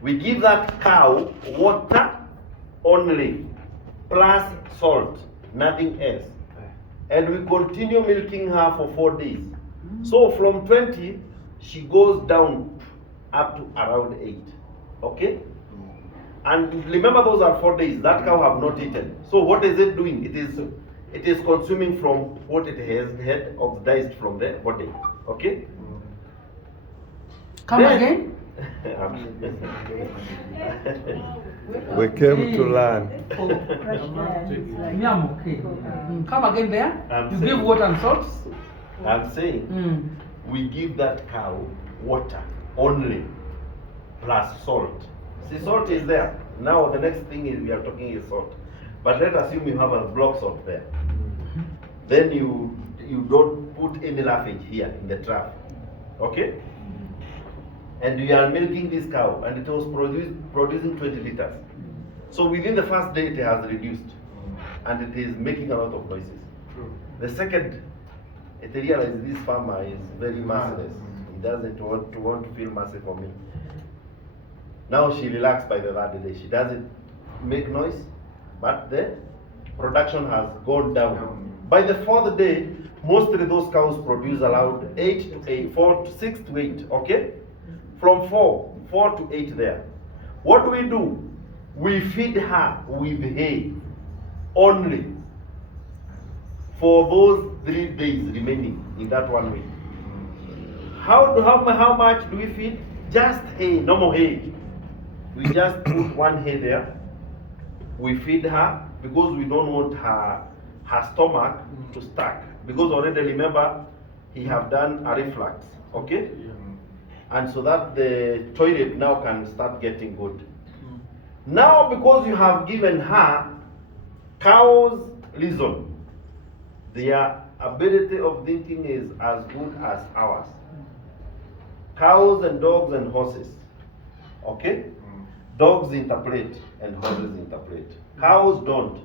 We give that cow water only, plus salt, nothing else. And we continue milking her for 4 days. So from 20, she goes down up to around 8. Okay? And remember, those are 4 days. That cow have not eaten. So what is it doing? It is consuming from what it has had oxidized from the body. Okay? Come again? We came to learn. Me, I'm okay. Come again there. You give water and salt. I'm saying we give that cow water only, plus salt. See, salt is there. Now the next thing is we are talking is salt. But let's assume you have a block salt there. Then you don't put any roughage here in the trough. Okay? And you are milking this cow, and it was producing 20 liters. So within the first day, it has reduced, and it is making a lot of noises. The second, it realizes this farmer is very merciless. He doesn't want to feel mercy for me. Now she relaxed by the third day. She doesn't make noise, but the production has gone down. By the fourth day, mostly those cows produce around 6 to 8. Okay? From 4 to 8 there. What do? We feed her with hay only for those 3 days remaining in that 1 week. How much do we feed? Just hay, normal hay. We just put one hay there. We feed her because we don't want her stomach to stack. Because already remember, he have done a reflux. Okay? And so that the toilet now can start getting good. Now, because you have given her, cows listen. Their ability of thinking is as good as ours. Cows and dogs and horses. Okay? Dogs interpret and horses interpret. Cows don't.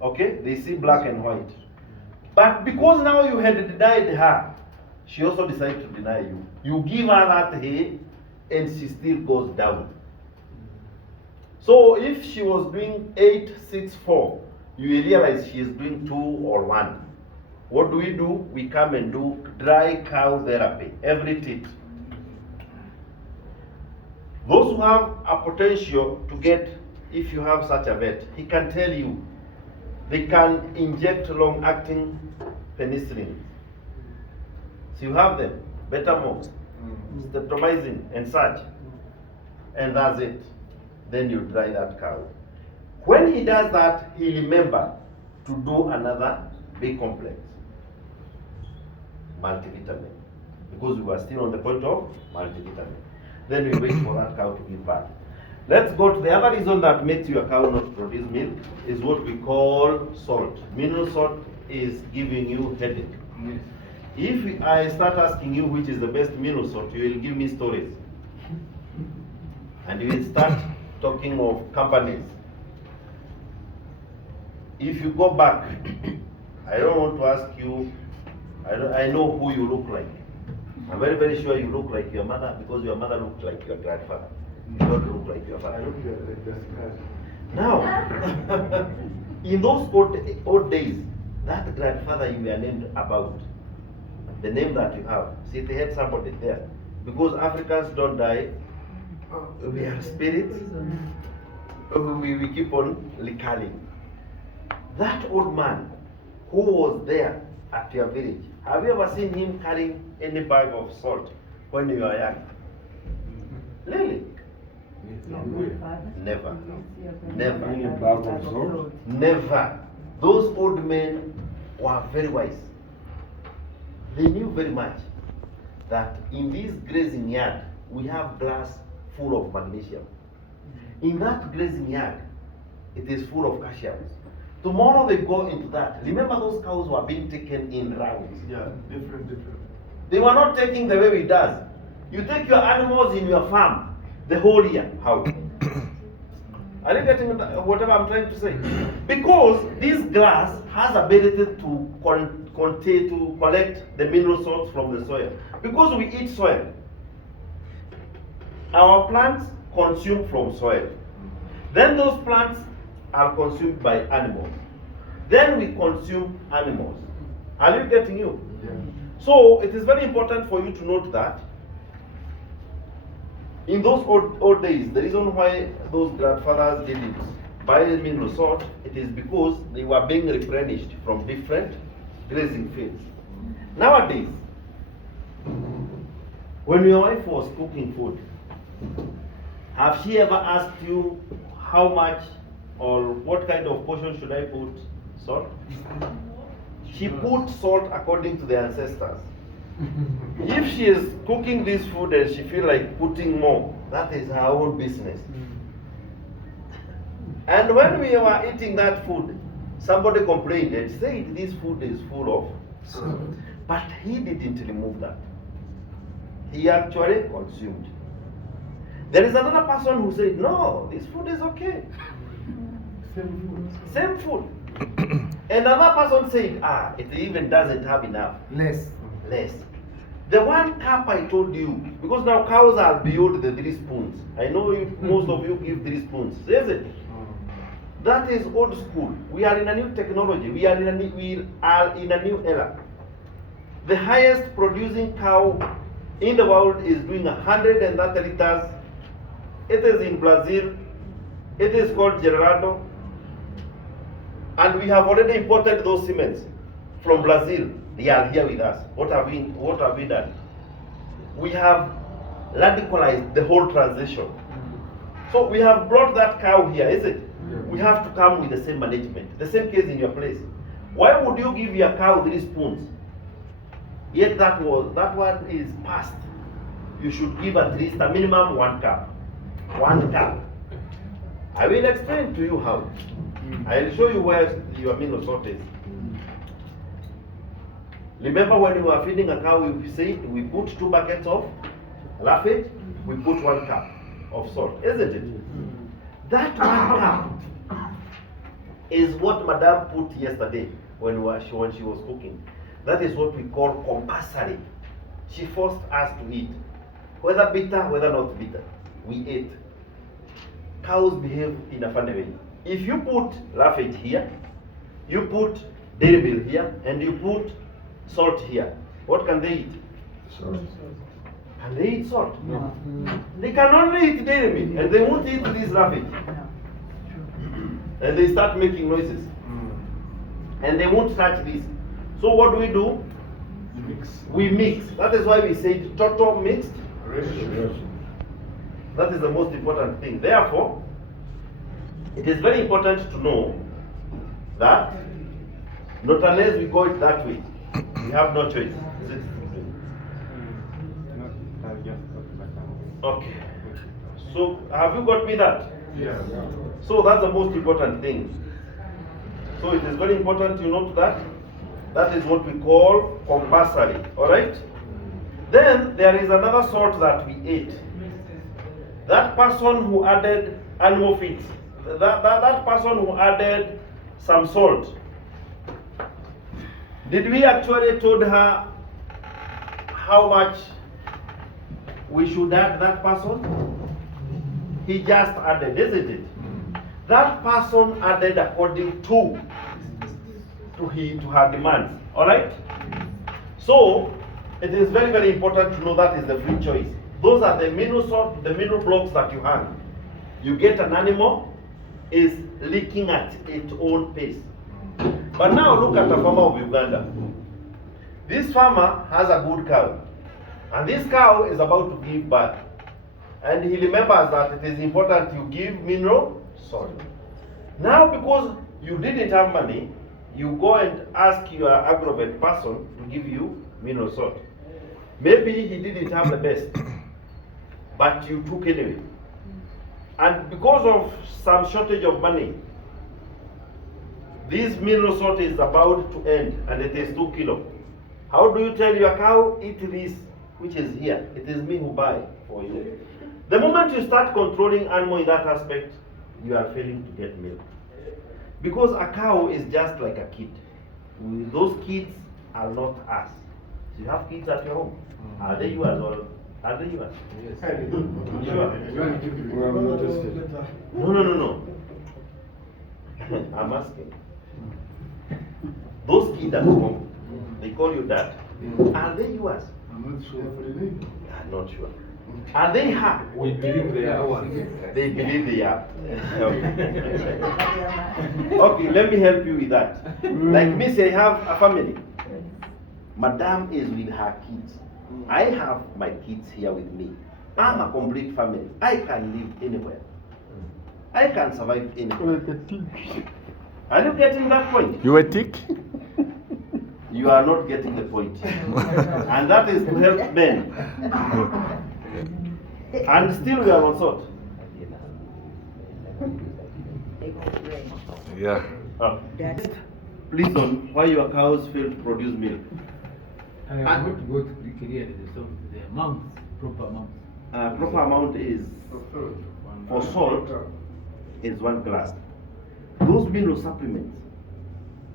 Okay? They see black and white. But because now you had denied her, she also decided to deny you. You give her that hay, and she still goes down. So if she was doing 8, 6, 4, you realize she is doing 2 or 1. What do? We come and do dry cow therapy every teat. Those who have a potential to get, if you have such a vet, he can tell you, they can inject long-acting penicillin. So you have them, Betamol, streptomycin, and such, and that's it. Then you dry that cow. When he does that, he remember to do another B complex, multivitamin, because we were still on the point of multivitamin. Then we wait for that cow to give birth. Let's go to the other reason that makes your cow not produce milk is what we call salt. Mineral salt is giving you headache. If I start asking you which is the best mineral salt, you will give me stories. And you will start talking of companies. If you go back, I don't want to ask you, I know who you look like. I'm very, very sure you look like your mother because your mother looked like your grandfather. You don't look like your father. Now, in those old days, that grandfather you were named about, the name that you have, see, they had somebody there. Because Africans don't die, we are spirits, we keep on recalling. That old man who was there at your village, have you ever seen him carrying any bag of salt when you were young? Really? Never. Never. Never. Those old men were very wise. They knew very much that in this grazing yard, we have glass full of magnesium. In that grazing yard, it is full of calcium. Tomorrow they go into that. Remember those cows were being taken in rounds. Yeah, different. They were not taking the way we does. You take your animals in your farm the whole year. How? Are you getting whatever I'm trying to say? Because this glass has ability to collect the mineral salts from the soil. Because we eat soil. Our plants consumed from soil. Then those plants are consumed by animals. Then we consume animals. Are you getting you? Yeah. So it is very important for you to note that in those old days, the reason why those grandfathers did it by mineral salt, it is because they were being replenished from different grazing fields. Nowadays, when your wife was cooking food, have she ever asked you how much or what kind of portion should I put salt? She put salt according to the ancestors. If she is cooking this food and she feel like putting more, that is her own business. And when we were eating that food, somebody complained and said this food is full of salt. But he didn't remove that. He actually consumed. There is another person who said, no, this food is okay. Same food. And another person said, it even doesn't have enough. Less. The 1 cup I told you, because now cows are beyond the 3 spoons. I know most of you give 3 spoons, is it? That is old school. We are in a new technology. We are in a new era. The highest producing cow in the world is doing 130 liters. It is in Brazil. It is called Gerardo. And we have already imported those cements from Brazil. They are here with us. What have we done? We have radicalized the whole transition. So we have brought that cow here, is it? We have to come with the same management. The same case in your place. Why would you give your cow 3 spoons? Yet that one is past. You should give at least a minimum 1 cup. 1 cup. I will explain to you how. I will show you where your mineral salt is. Remember when we were feeding a cow, we said we put 2 buckets of laffage, we put 1 cup of salt, isn't it? That 1 cup is what Madame put yesterday when she was cooking. That is what we call compulsory. She forced us to eat. Whether bitter, whether not bitter, we ate. Cows behave in a funny way. If you put laffage here, you put dairy milk here, and you put salt here, what can they eat? Salt. Can they eat salt? No. They can only eat dairy milk, and they won't eat this laffage. And they start making noises. And they won't touch this. So what do? We mix. That is why we say total mixed ratio. That is the most important thing. Therefore, it is very important to know that not unless we go it that way, we have no choice. Okay. So have you got me that? Yeah. So that's the most important thing. So it is very important you note that. That is what we call compulsory. Alright? Then there is another salt that we ate. That person who added animal feeds, that person who added some salt, did we actually told her how much we should add that person? He just added, isn't it? That person added according to her demands. Alright? So it is very, very important to know that is the free choice. Those are the mineral salt, the mineral blocks that you hang. You get an animal is leaking at its own pace. But now look at the farmer of Uganda. This farmer has a good cow. And this cow is about to give birth. And he remembers that it is important you give mineral salt. Now because you didn't have money, you go and ask your agrovet person to give you mineral salt. Maybe he didn't have the best, but you took anyway. And because of some shortage of money, this mineral salt is about to end and it is 2 kilos. How do you tell your cow, eat this, which is here? It is me who buy for you. The moment you start controlling animal in that aspect, you are failing to get milk. Because a cow is just like a kid. Those kids are not us. You have kids at your home. Are they yours or Are they yours? Yes. Sure. No. I'm asking. Those kids at home, they call you dad. Are they yours? I'm not sure. I'm not sure. Are they her? We believe they are ours. They believe they are. Okay, let me help you with that. Like me, say I have a family. Madam is with her kids. I have my kids here with me. I'm a complete family. I can live anywhere. I can survive anywhere. Are you getting that point? You a tick? You are not getting the point. And that is to help men. And still we are on salt. Yeah. Please don't, why your cows fail to produce milk? I am going to go to clear the amounts, proper amounts. Proper amount is, for salt, is 1 glass. Those mineral supplements,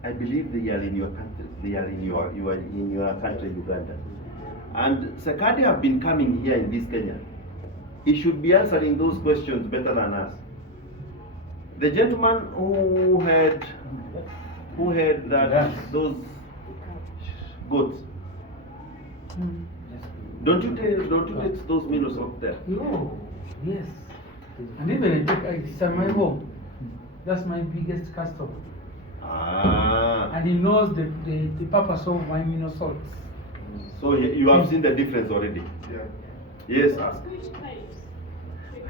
I believe they are in your country. They are in your country, Uganda. And Sekadi have been coming here in this Kenya. He should be answering those questions better than us. The gentleman who had that those goats. Don't you take those minerals up there? No, yes. And even it's at my home. That's my biggest customer. Ah. And he knows the purpose of my mineral salts. So you have seen the difference already? Yeah. Yes, ask.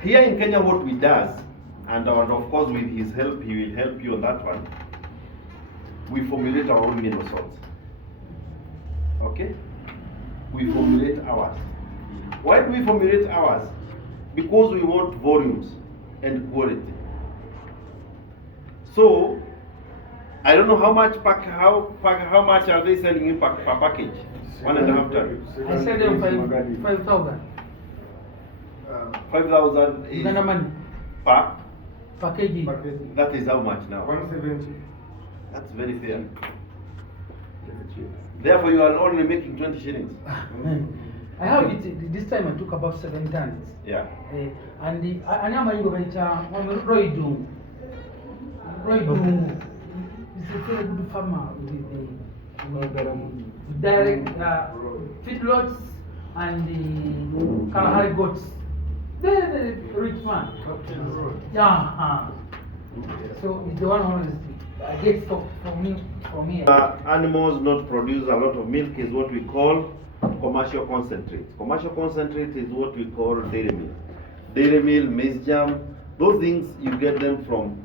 Here in Kenya what we does, and of course with his help, he will help you on that one, we formulate our own mineral salts. Okay? We formulate ours. Why do we formulate ours? Because we want volumes and quality. So, I don't know how much how much are they selling in per package? 1.5 times. I sell them 5,000. 5,000 is Uganda money. per. Per kg. That is how much now? 170. That's very fair. Therefore, you are only making 20 shillings. I have it, this time I took about 7 tons. Yeah. And the Anyama Roy Dung. Roy Dung is a very good farmer with direct feedlots and the Kalahari goats. Very rich man. Yeah. So it's the one who gets stock from me. Animals not produce a lot of milk is what we call commercial concentrates. Commercial concentrate is what we call dairy milk. Dairy milk, maize jam, those things you get them from,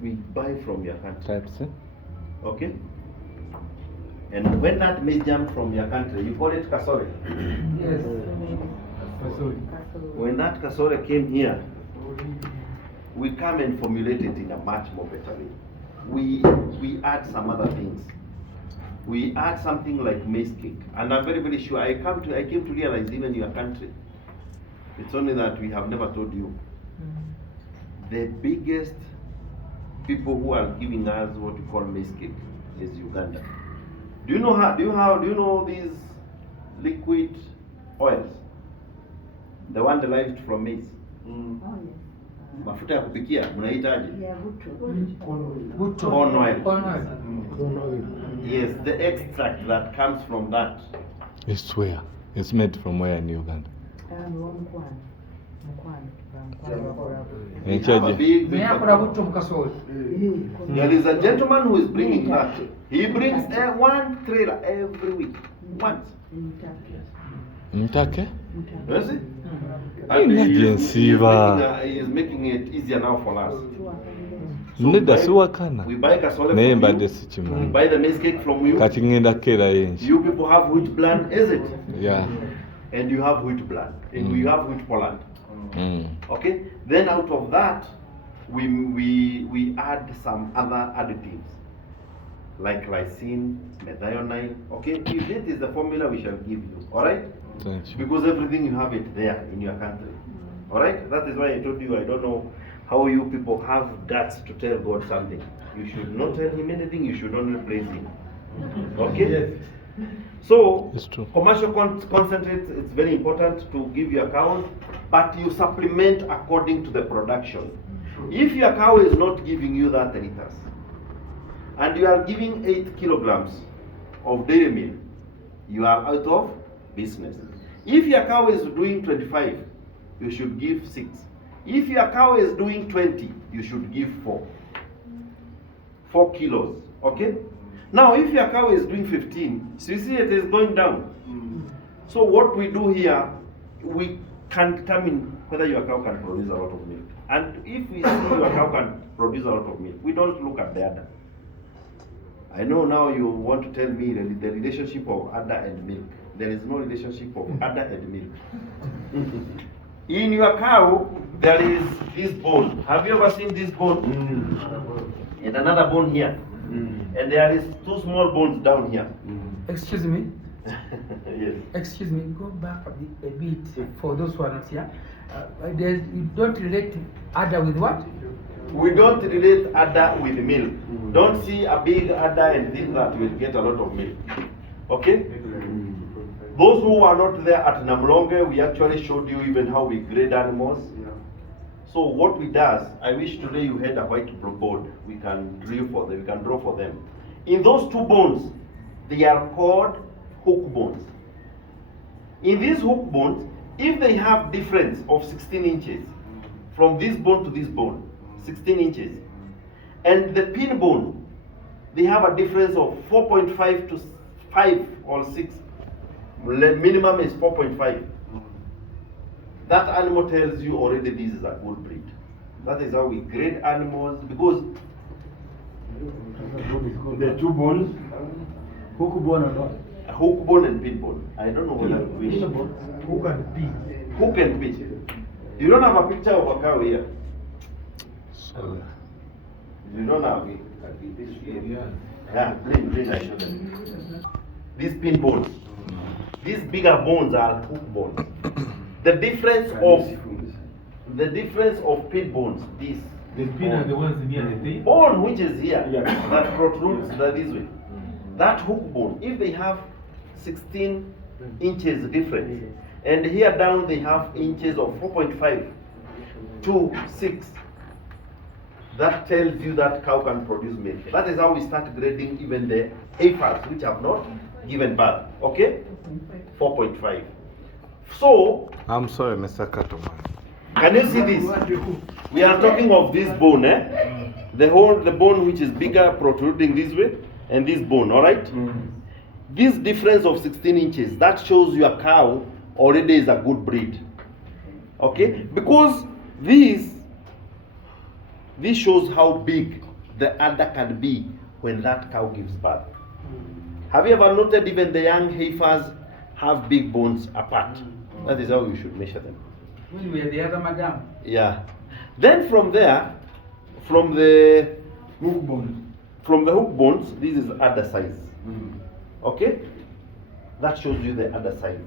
we buy from your country. Okay? And when that maize jam from your country, you call it kasore. Yes. When that kasore came here, we come and formulate it in a much more better way. We add some other things. We add something like maize cake, and I'm very, very sure I came to realize even your country. It's only that we have never told you. The biggest people who are giving us what we call maize cake is Uganda. Do you know these liquid oils? The one derived from maize. Mafuta ya kupikia, mnaitaje? Corn oil. Yes, the extract that comes from that. It's where? It's made from where in Uganda? There is a gentleman who is bringing that. He brings 1 trailer every week. Once. Mtake? You see? And he is making it easier now for us. We We buy buy kasole from you. We you. buy the maize cake from you. You people have wheat bland, is it? Yeah. And you have wheat bland. And we have wheat Poland. Mm. Okay? Then out of that, we add some other additives like lysine, methionine. Okay? If this is the formula we shall give you. Alright? Thank you. Because everything you have it there in your country. Alright? That is why I told you I don't know how you people have guts to tell God something. You should not tell him anything, you should only praise him. Okay? Yes. So, It's true. commercial concentrates, it's very important to give your cows, but you supplement according to the production. If your cow is not giving you that liters, and you are giving 8 kilograms of dairy meal, you are out of business. If your cow is doing 25, you should give 6. If your cow is doing 20, you should give 4. 4 kilos, okay? Now, if your cow is doing 15, so you see it is going down. So what we do here, we can determine whether your cow can produce a lot of milk. And if we see your cow can produce a lot of milk, we don't look at the udder. I know now you want to tell me the relationship of udder and milk. There is no relationship of udder and milk. In your cow, there is this bone. Have you ever seen this bone? And another bone here. And there is 2 small bones down here. Excuse me. Yes. Excuse me. Go back a bit for those who are not here. You don't relate udder with what? We don't relate udder with milk. Don't see a big udder and think that we'll get a lot of milk. Okay? Those who are not there at Namlonge, we actually showed you even how we grade animals. So what we does, I wish today you had a whiteboard. We can draw for them. In those 2 bones, they are called hook bones. In these hook bones, if they have difference of 16 inches from this bone to this bone, 16 inches, and the pin bone, they have a difference of 4.5 to 5 or 6. Minimum is 4.5. That animal tells you already this is a good breed. That is how we grade animals, because The 2 bones, hook bone and what? a hook bone and pin bone. I don't know whether we wish. Hook and pin. Hook and pin. You don't have a picture of a cow here. You don't have it. Yeah, bring, I show them. These pin bones. These bigger bones are hook bones. The difference of pin bones, this. The pin are the ones near the tail. Bone which is here, that protrudes this way. That hook bone, if they have 16 inches difference, and here down they have inches of 4.5 to 6, that tells you that cow can produce milk. That is how we start grading even the heifers which have not given birth. Okay? 4.5. So, I'm sorry, Mr. Cattleman. can you see this? We are talking of this bone, eh? The bone which is bigger protruding this way, and this bone, alright? This difference of 16 inches, that shows your cow already is a good breed. Okay? Because this shows how big the udder can be when that cow gives birth. Have you ever noted even the young heifers have big bones apart? That is how you should measure them. When we are the other madam. Yeah. Then from there, from the Hook bones. hook bones, this is udder size. Okay? That shows you the udder size.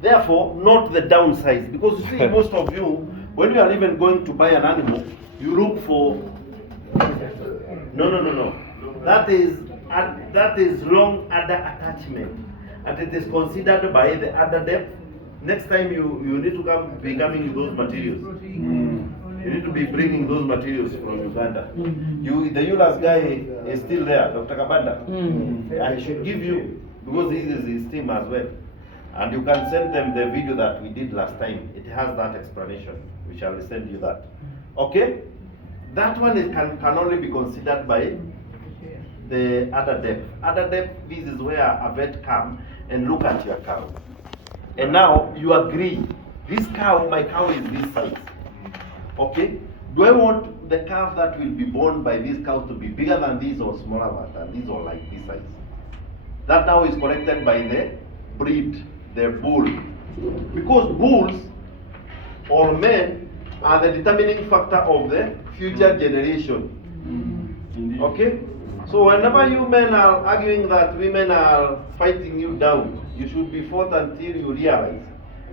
Therefore, not the down size. Because you see, most of you, when you are even going to buy an animal, you look for... No. That is long udder attachment. And it is considered by the udder depth. Next time you need to be coming with those materials. You need to be bringing those materials from Uganda. The Eulas guy is still there, Dr. Kabanda. I should give you, because this is his team as well. And you can send them the video that we did last time. It has that explanation. We shall send you that. Okay? That one can only be considered by the udder depth. Udder depth, this is where a vet comes and look at your cow. And now you agree, this cow, my cow is this size. Okay? Do I want the calf that will be born by this cow to be bigger than this or smaller than this or like this size? That now is collected by the breed, the bull. Because bulls or men are the determining factor of the future generation. Okay? So whenever you men are arguing that women are fighting you down, you should be fought until you realize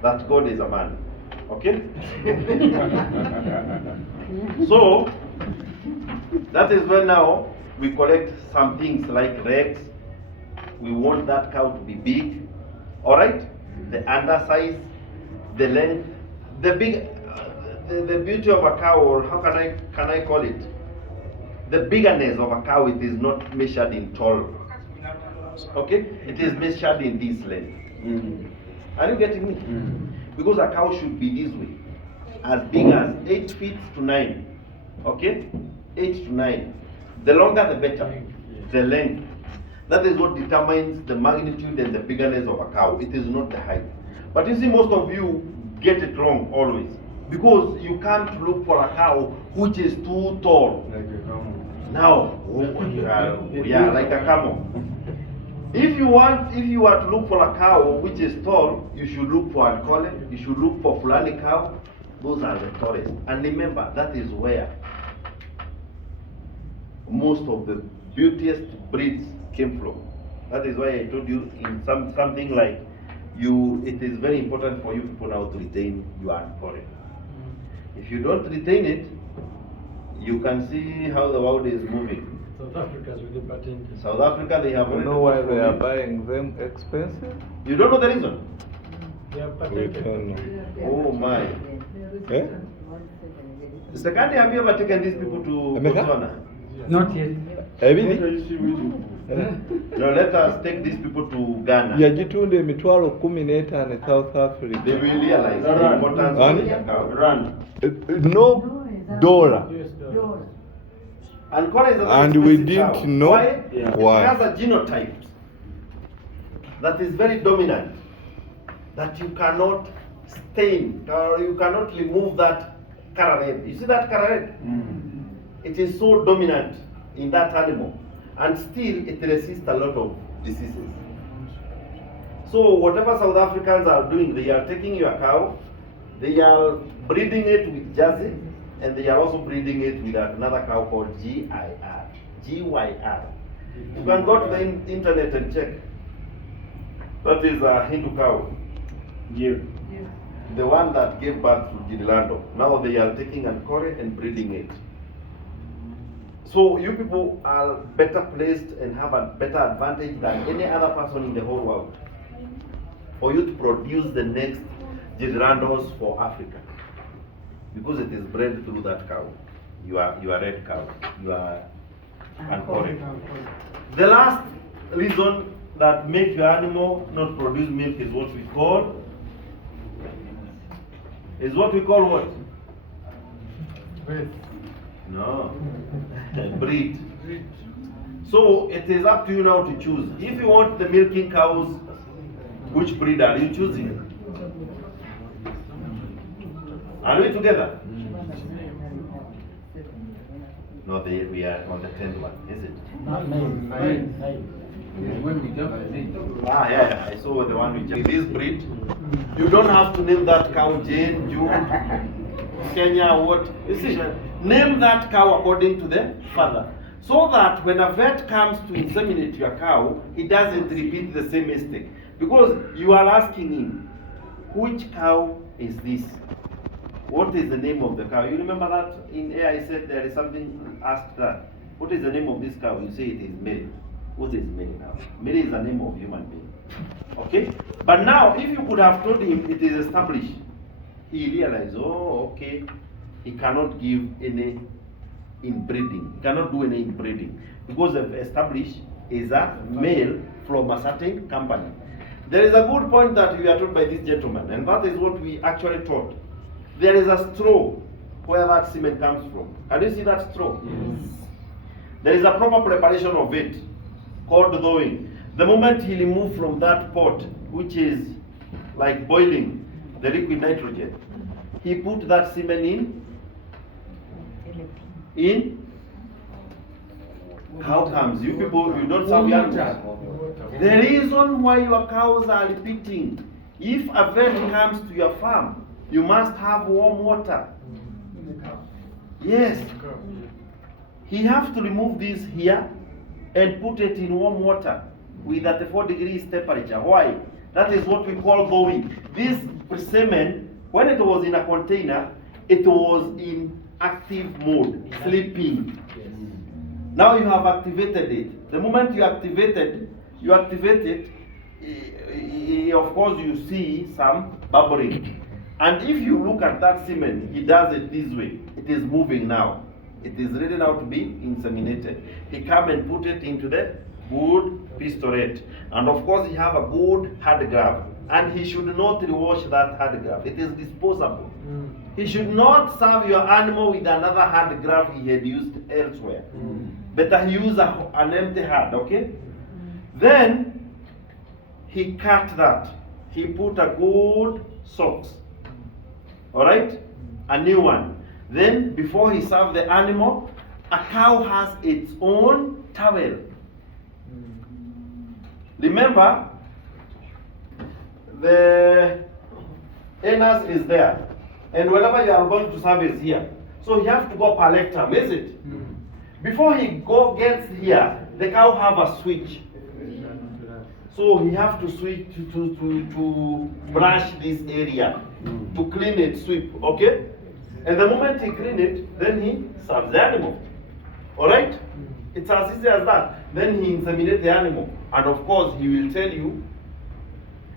that God is a man. Okay? So, that is when now we collect some things like eggs, we want that cow to be big, all right? The undersize, the length, the big, the beauty of a cow, or how can I call it? The biggerness of a cow, it is not measured in tall. Okay? It is measured in this length. Are you getting me? Because a cow should be this way, as big as 8 feet to 9. Okay? 8 to 9. The longer the better. The length. That is what determines the magnitude and the biggerness of a cow. It is not the height. But you see, most of you get it wrong always. Because you can't look for a cow which is too tall. Like a camel. Now, yeah, like a camel. If you are to look for a cow which is tall, you should look for Ankole, you should look for Fulani cow. Those are the tallest. And remember, that is where most of the beautiest breeds came from. That is why I told you in something like it is very important for you people now to retain your Ankole. If you don't retain it, you can see how the world is moving. South Africa is really patented. South Africa, they have You already know why bought they from are you. buying them expensive? You don't know the reason? They are We patented. don't know. Oh my. Eh? Secondly, have you ever taken these people to Emeka? Botswana? Not yet. Ebiri? No, let us take these people to Ghana. Yagitunda emitwalo 15 South They Africa. will realize the Run. importance Run. of the cow. Run. No dollar. US dollar. And Kora is a very And we expensive cow. didn't know Why? Yeah. why. It has a genotype that is very dominant, that you cannot stain, or you cannot remove that color red. You see that color red? It is so dominant in that animal, and still it resists a lot of diseases. So whatever South Africans are doing, they are taking your cow, they are breeding it with Jersey, and they are also breeding it with another cow called GYR. You can go to the internet and check. That is a Hindu cow. Give. The one that gave birth to Gidilando. Now they are taking Ankore and breeding it. So you people are better placed and have a better advantage than any other person in the whole world for you to produce the next Gidirandos for Africa. Because it is bred through that cow. You are red cow. You are Ankore. The last reason that make your animal not produce milk is what we call what? No. Breed. So it is up to you now to choose. If you want the milking cows, which breed are you choosing? Are we together? No, we are on the 10th one, is it? When we jump at it. Yeah, I saw the one we just. This breed, you don't have to name that cow Jane, June, Kenya, what. You see, name that cow according to the father. So that when a vet comes to inseminate your cow, he doesn't repeat the same mistake. Because you are asking him, which cow is this? What is the name of the cow? You remember that in air I said there is something asked that. What is the name of this cow? You say it is Mary. What is Mary now? Mary is the name of human being. Okay? But now, if you could have told him it is established, he realized, oh, okay, he cannot give any inbreeding. He cannot do any inbreeding. Because established is a male from a certain company. There is a good point that we are taught by this gentleman, and that is what we actually taught. There is a straw where that semen comes from. Can you see that straw? Yes. There is a proper preparation of it called thawing. The moment he removed from that pot, which is like boiling the liquid nitrogen, he put that semen in. How comes? You people, you don't serve animals. The reason why your cows are repeating, if a vet comes to your farm, you must have warm water. Yes. He has to remove this here and put it in warm water with 34 degrees temperature. Why? That is what we call thawing. This semen, when it was in a container, it was in active mode, sleeping. Now you have activated it. The moment you activated, you activate it, of course you see some bubbling. And if you look at that semen, he does it this way. It is moving now. It is ready now to be inseminated. He come and put it into the good pistolette. And of course he have a good hard glove. And he should not wash that hard glove. It is disposable. He should not serve your animal with another hard glove he had used elsewhere. Better he use an empty hand, okay? Then he cut that. He put a good socks. Alright? A new one. Then before he serve the animal, a cow has its own towel. Remember, the anus is there. And whenever you are going to serve is here. So he has to go per lectum, is it? Before he gets here, the cow have a switch. So he have to switch to brush this area, to clean it, sweep, okay? And the moment he clean it, then he serves the animal. Alright? It's as easy as that. Then he inseminates the animal. And of course, he will tell you,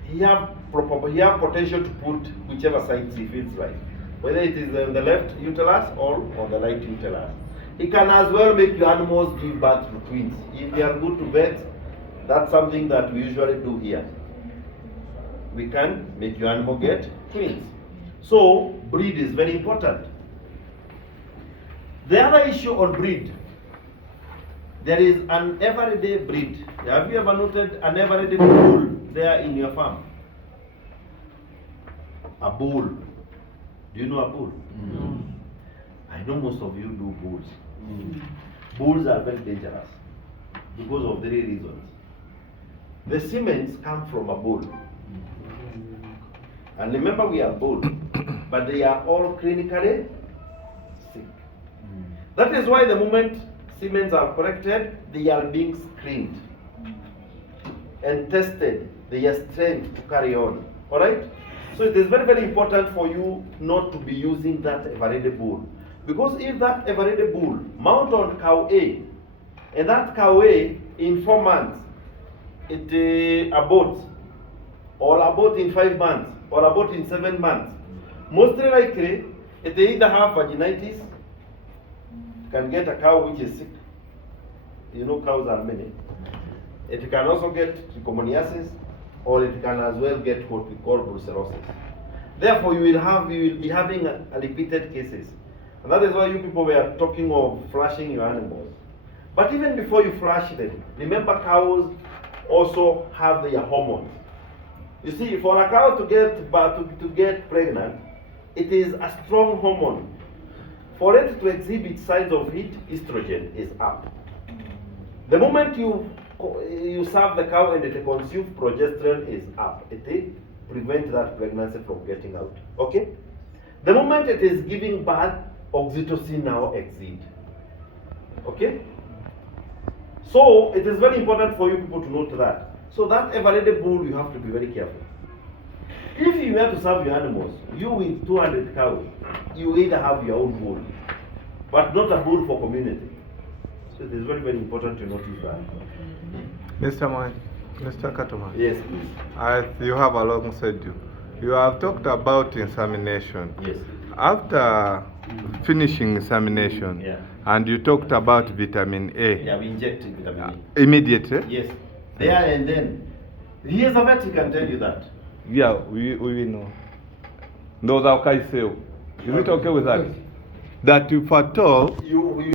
he have potential to put whichever side he feels right. Whether it is on the left uterus or on the right uterus. He can as well make your animals give birth to twins. If they are good to vet, that's something that we usually do here. We can make your animal get twins. So, breed is very important. The other issue on breed, there is an everyday breed. Have you ever noted an everyday bull there in your farm? A bull. Do you know a bull? I know most of you do bulls. Bulls are very dangerous because of 3 reasons. The semen come from a bull. And remember, we are bulls, but they are all clinically sick. That is why the moment semen are collected, they are being screened and tested, their strength to carry on. Alright? So it is very, very important for you not to be using that everyday bull. Because if that everyday bull mount on cow A, and that cow A in 4 months, it aborts, or abort in 5 months, or abort in 7 months, mostly likely it either have vaginitis, can get a cow which is sick. You know, cows are many. It can also get trichomoniasis, or it can as well get what we call brucellosis. Therefore, you will be having a repeated cases. And that is why you people were talking of flushing your animals. But even before you flush them, remember cows also have their hormones. You see, for a cow to get pregnant, it is a strong hormone. For it to exhibit signs of heat, estrogen is up. The moment you serve the cow and it consumes, progesterone is up. It prevents that pregnancy from getting out. Okay? The moment it is giving birth, oxytocin now exceeds. Okay? So it is very important for you people to note that. So that everyday bull, you have to be very careful. If you were to serve your animals, you with 200 cows, you either have your own bull, but not a bull for community. So it is very, very important to notice that. Mr. Cattleman. Yes, please. As you have a long schedule, you have talked about insemination. Yes. After finishing insemination, Yeah. and you talked about vitamin A. Yeah, we inject vitamin A. Immediately? Yes. There and then. He is a vet, he can tell you that. Yeah, we know. Those are okay. Is it okay with that? That if at all